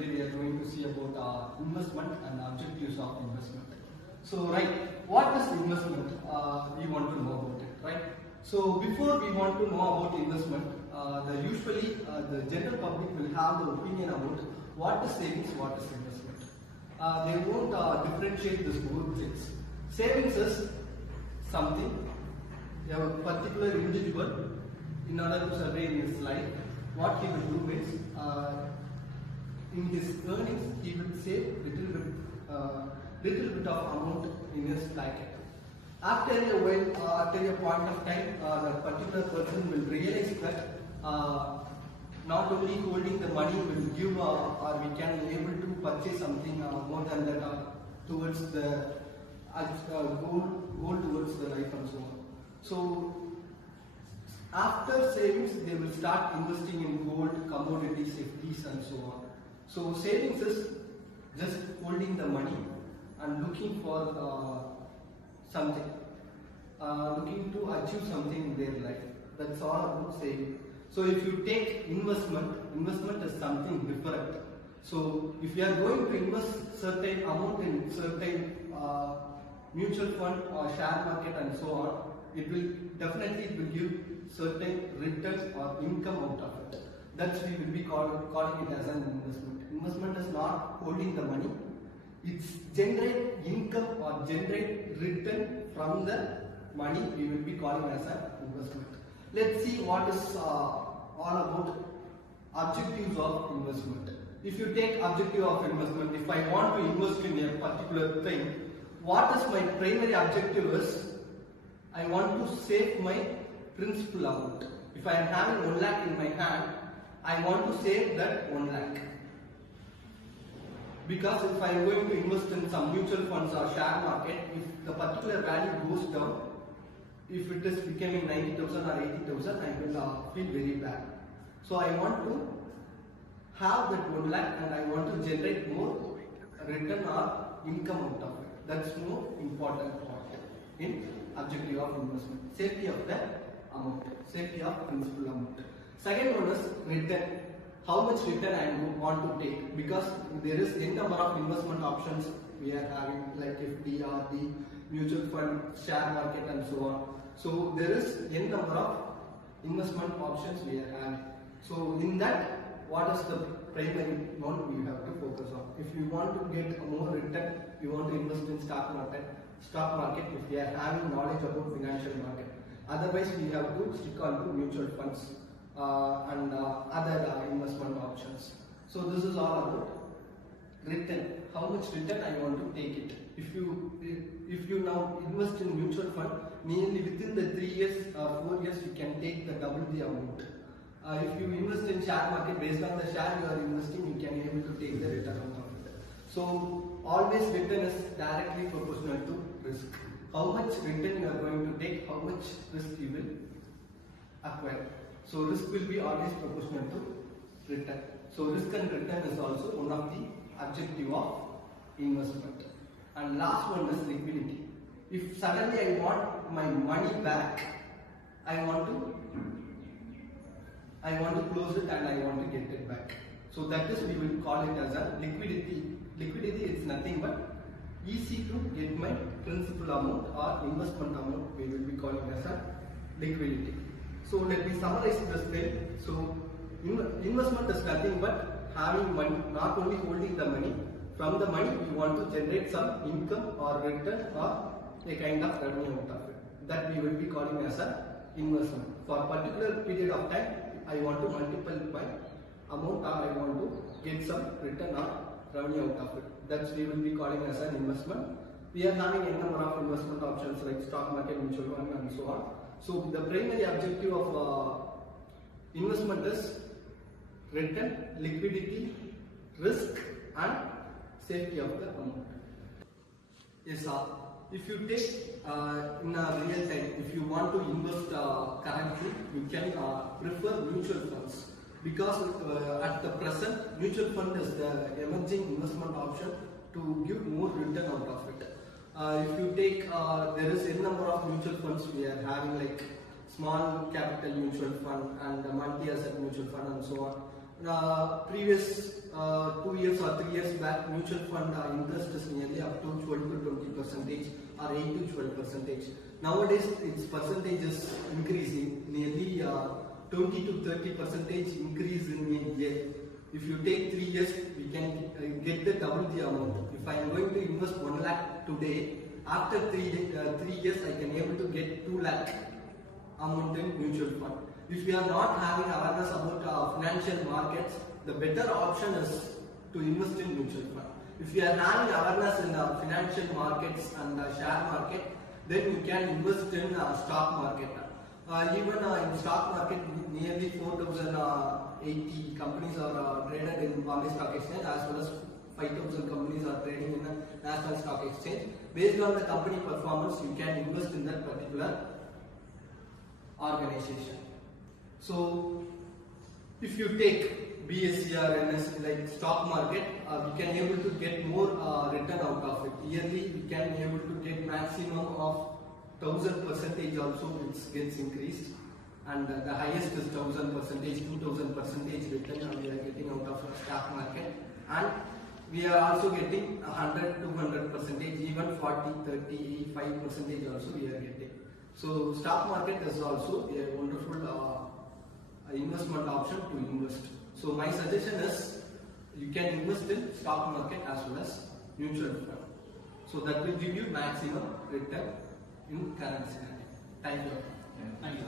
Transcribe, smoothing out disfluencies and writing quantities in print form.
today we are going to see about investment and objectives of investment. So right, what is investment? We want to know about it, right? So before we want to know about investment, usually the general public will have the opinion about what is savings, what is investment. They won't differentiate this both things. Savings is something a particular individual, in order to survive in his life, what he will do is, in his earnings, he will save little bit of amount in his packet. After a while, after a point of time, the particular person will realize that not only holding the money will give, or we can be able to purchase something more than that towards the goal towards the life and so on. So after savings, they will start investing in gold, commodities, FDs and so on. So savings is just holding the money and looking for something, looking to achieve something in their life. That's all about saving. So if you take investment is something different. So if you are going to invest certain amount in certain mutual fund or share market and so on, it will definitely give certain returns or income out of it. That's we will be calling it as an investment. Investment is not holding the money. It's generate income or generate return from the money. We will be calling as an investment. Let's see what is all about objectives of investment. If you take objective of investment, if I want to invest in a particular thing, what is my primary objective is, I want to save my principal amount. If I am having 1 lakh in my hand, I want to save that 1 lakh. Because if I am going to invest in some mutual funds or share market, if the particular value goes down, if it is becoming 90,000 or 80,000, I will feel very bad. So I want to have that 1 lakh and I want to generate more return or income out of it. That's more important part in objective of investment. Safety of the amount, safety of principal amount. Second one is return. How much return I want to take, because there is n number of investment options we are having, like FD, RD, mutual fund, share market and so on. So there is n number of investment options we are having. So in that, what is the primary one we have to focus on? If you want to get more return, you want to invest in stock market, if we are having knowledge about financial market. Otherwise, we have to stick on to mutual funds and other investment options. So this is all about return. How much return I want to take it. If you now invest in mutual fund, nearly within the 3 years or 4 years, you can take the double the amount. If you invest in share market, based on the share you are investing, you can be able to take the return out of it. So always return is directly proportional to risk. How much return you are going to take, how much risk you will acquire. So risk will be always proportional to return. So risk and return is also one of the objective of investment. And last one is liquidity. If suddenly I want my money back, I want to close it and I want to get it back. So that is, we will call it as a liquidity. Liquidity is nothing but easy to get my principal amount or investment amount. We will be calling as a liquidity. So let me summarize this thing. So investment is nothing but having money, not only holding the money. From the money, we want to generate some income or return or a kind of revenue out of it. That we will be calling as a investment. For a particular period of time, I want to multiply by amount, or I want to get some return or revenue out of it. That's we will be calling as an investment. We are having a number of investment options like stock market, mutual fund and so on. So the primary objective of investment is return, liquidity, risk and safety of the amount. Yes, if you take in a real time, if you want to invest currently, you can prefer mutual funds, because at the present, mutual fund is the emerging investment option to give more return out of it. If you take, there is a number of mutual funds we are having, like small capital mutual fund and multi-asset mutual fund and so on. Previous 2 years or 3 years back, mutual fund interest is nearly up to 12 to 20% or 8 to 12%. Nowadays, its percentage is increasing, nearly 20 to 30% increase in a year. If you take 3 years, we can get the double the amount. If I am going to invest 1 lakh today, after 3 years, I can able to get 2 lakh amount in mutual fund. If we are not having awareness about financial markets, the better option is to invest in mutual fund. If you are having awareness in financial markets and share market, then you can invest in stock market. Even in stock market, nearly 4,080 companies are traded in Bombay Stock Exchange, as well as 5,000 companies are trading in the National Stock Exchange. Based on the company performance, you can invest in that particular organization. So, if you take BSE or NS like stock market, we can able to get more return out of it. Yearly, we can able to get maximum of 1000% also, it gets increased, and the highest is 1000%, 2000% return we are getting out of stock market, and we are also getting 100, 200%, even 40, 30, 5% also we are getting. So stock market is also a wonderful investment option to invest. So my suggestion is you can invest in stock market as well as mutual fund. So that will give you maximum return in current scenario. Thank you. Thank you.